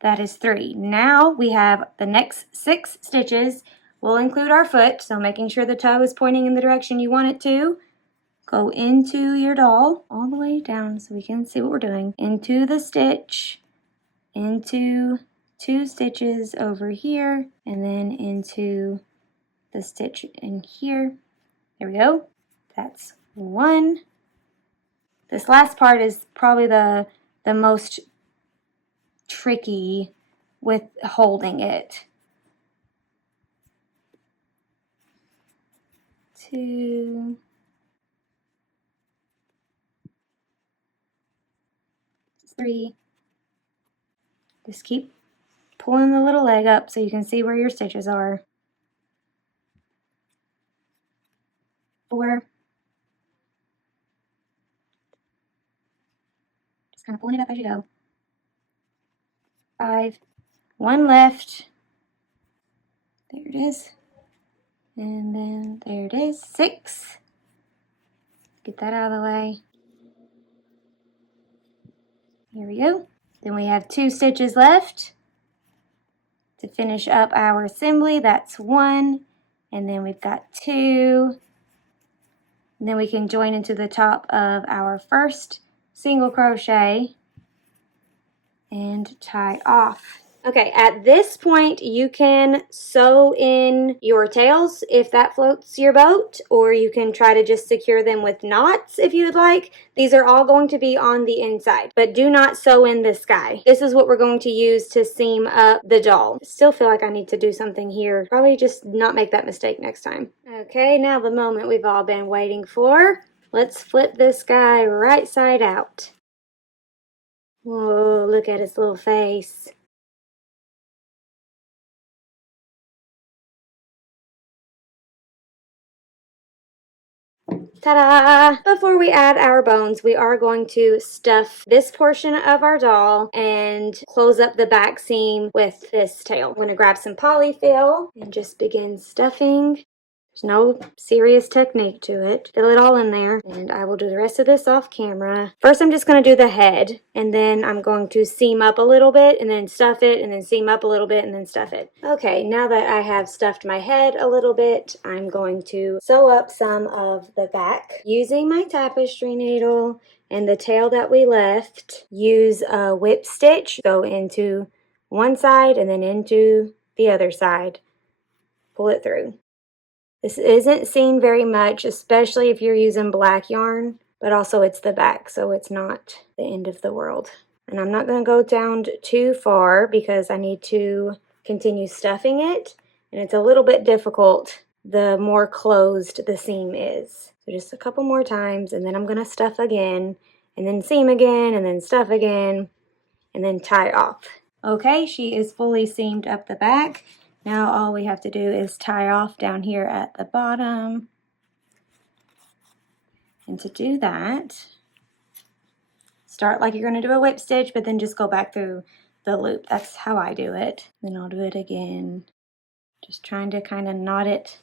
That is 3. Now we have the next 6 stitches. We'll include our foot, so making sure the toe is pointing in the direction you want it to. Go into your doll all the way down so we can see what we're doing. Into the stitch, into 2 stitches over here, and then into the stitch in here. There we go. That's 1. This last part is probably the most tricky with holding it. 2. 3. Just keep pulling the little leg up so you can see where your stitches are. 4. Just kind of pulling it up as you go. 5. 1 left. There it is. And then there it is. 6. Get that out of the way. Here we go. Then we have 2 stitches left to finish up our assembly. That's 1. And then we've got 2. And then we can join into the top of our first single crochet and tie off. Okay, at this point you can sew in your tails if that floats your boat, or you can try to just secure them with knots if you would like. These are all going to be on the inside, but do not sew in the sky. This is what we're going to use to seam up the doll. I still feel like I need to do something here. Probably just not make that mistake next time. Okay, now the moment we've all been waiting for. Let's flip this guy right side out. Whoa, look at his little face. Ta-da! Before we add our bones, we are going to stuff this portion of our doll and close up the back seam with this tail. We're going to grab some polyfill and just begin stuffing. There's no serious technique to it. Fill it all in there, and I will do the rest of this off camera. First, I'm just going to do the head, and then I'm going to seam up a little bit, and then stuff it, and then seam up a little bit, and then stuff it. Okay, now that I have stuffed my head a little bit, I'm going to sew up some of the back. Using my tapestry needle and the tail that we left, use a whip stitch. Go into one side and then into the other side. Pull it through. This isn't seen very much, especially if you're using black yarn, but also it's the back, so it's not the end of the world. And I'm not going to go down too far because I need to continue stuffing it, and it's a little bit difficult the more closed the seam is. So just a couple more times, and then I'm going to stuff again, and then seam again, and then stuff again, and then tie off. Okay, she is fully seamed up the back. Now all we have to do is tie off down here at the bottom. And to do that, start like you're going to do a whip stitch, but then just go back through the loop. That's how I do it. Then I'll do it again. Just trying to kind of knot it,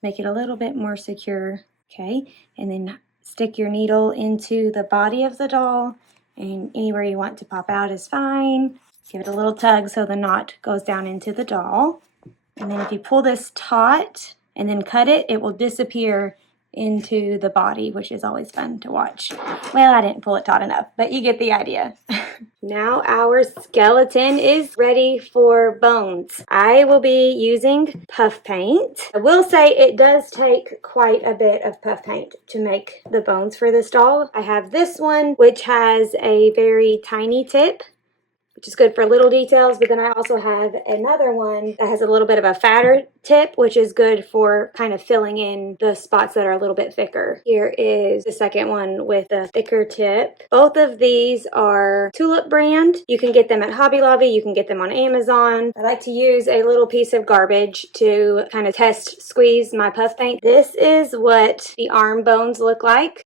make it a little bit more secure. Okay, and then stick your needle into the body of the doll, and anywhere you want to pop out is fine. Give it a little tug so the knot goes down into the doll. And then if you pull this taut and then cut it, it will disappear into the body, which is always fun to watch. Well, I didn't pull it taut enough, but you get the idea. Now our skeleton is ready for bones. I will be using puff paint. I will say it does take quite a bit of puff paint to make the bones for this doll. I have this one, which has a very tiny tip, which is good for little details, but then I also have another one that has a little bit of a fatter tip, which is good for kind of filling in the spots that are a little bit thicker. Here is the second one with a thicker tip. Both of these are Tulip brand. You can get them at Hobby Lobby, you can get them on Amazon. I like to use a little piece of garbage to kind of test squeeze my puff paint. This is what the arm bones look like.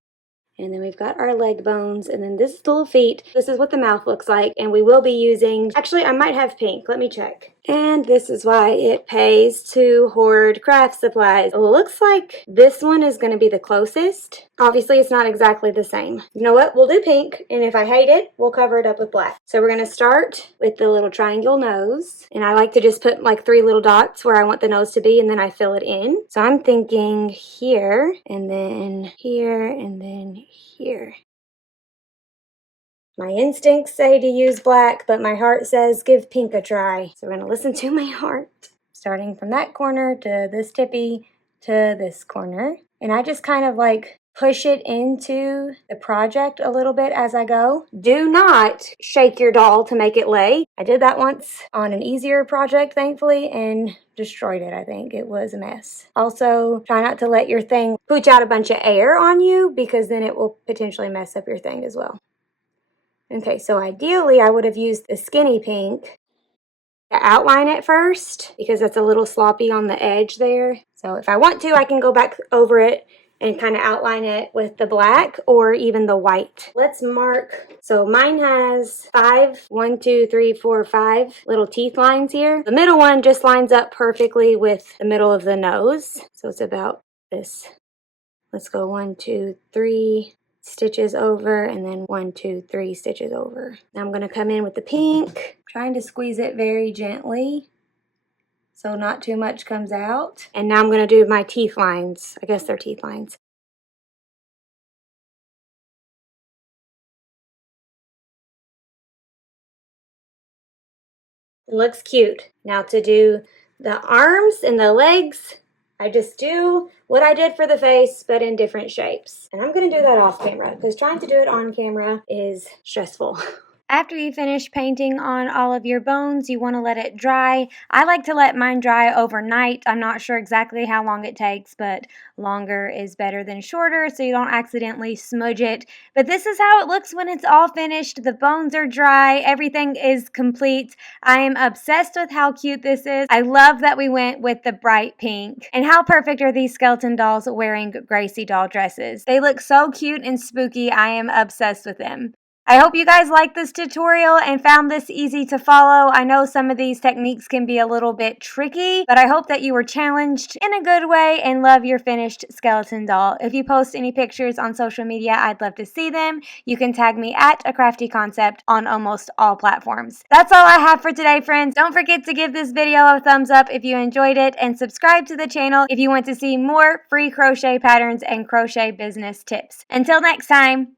And then we've got our leg bones, and then this is the little feet. This is what the mouth looks like, and we will be using, actually I might have pink, let me check. And this is why it pays to hoard craft supplies. It looks like this one is going to be the closest. Obviously, it's not exactly the same. You know what? We'll do pink, and if I hate it, we'll cover it up with black. So we're going to start with the little triangle nose. And I like to just put like 3 little dots where I want the nose to be, and then I fill it in. So I'm thinking here, and then here, and then here. My instincts say to use black, but my heart says give pink a try. So we're going to listen to my heart. Starting from that corner to this tippy to this corner. And I just kind of like push it into the project a little bit as I go. Do not shake your doll to make it lay. I did that once on an easier project, thankfully, and destroyed it, I think. It was a mess. Also, try not to let your thing pooch out a bunch of air on you because then it will potentially mess up your thing as well. Okay, so ideally I would have used the skinny pink to outline it first because it's a little sloppy on the edge there. So if I want to, I can go back over it and kind of outline it with the black or even the white. Let's mark. So mine has 5 little teeth lines here. The middle one just lines up perfectly with the middle of the nose. So it's about this. Let's go 1, 2, 3 stitches over, and then 1, 2, 3 stitches over. Now I'm going to come in with the pink, trying to squeeze it very gently so not too much comes out. And now I'm going to do my teeth lines. I guess they're teeth lines. It looks cute. Now to do the arms and the legs, I just do what I did for the face, but in different shapes. And I'm going to do that off camera because trying to do it on camera is stressful. After you finish painting on all of your bones, you want to let it dry. I like to let mine dry overnight. I'm not sure exactly how long it takes, but longer is better than shorter so you don't accidentally smudge it. But this is how it looks when it's all finished. The bones are dry. Everything is complete. I am obsessed with how cute this is. I love that we went with the bright pink. And how perfect are these skeleton dolls wearing Gracie doll dresses? They look so cute and spooky. I am obsessed with them. I hope you guys liked this tutorial and found this easy to follow. I know some of these techniques can be a little bit tricky, but I hope that you were challenged in a good way and love your finished skeleton doll. If you post any pictures on social media, I'd love to see them. You can tag me at A Crafty Concept on almost all platforms. That's all I have for today, friends. Don't forget to give this video a thumbs up if you enjoyed it and subscribe to the channel if you want to see more free crochet patterns and crochet business tips. Until next time.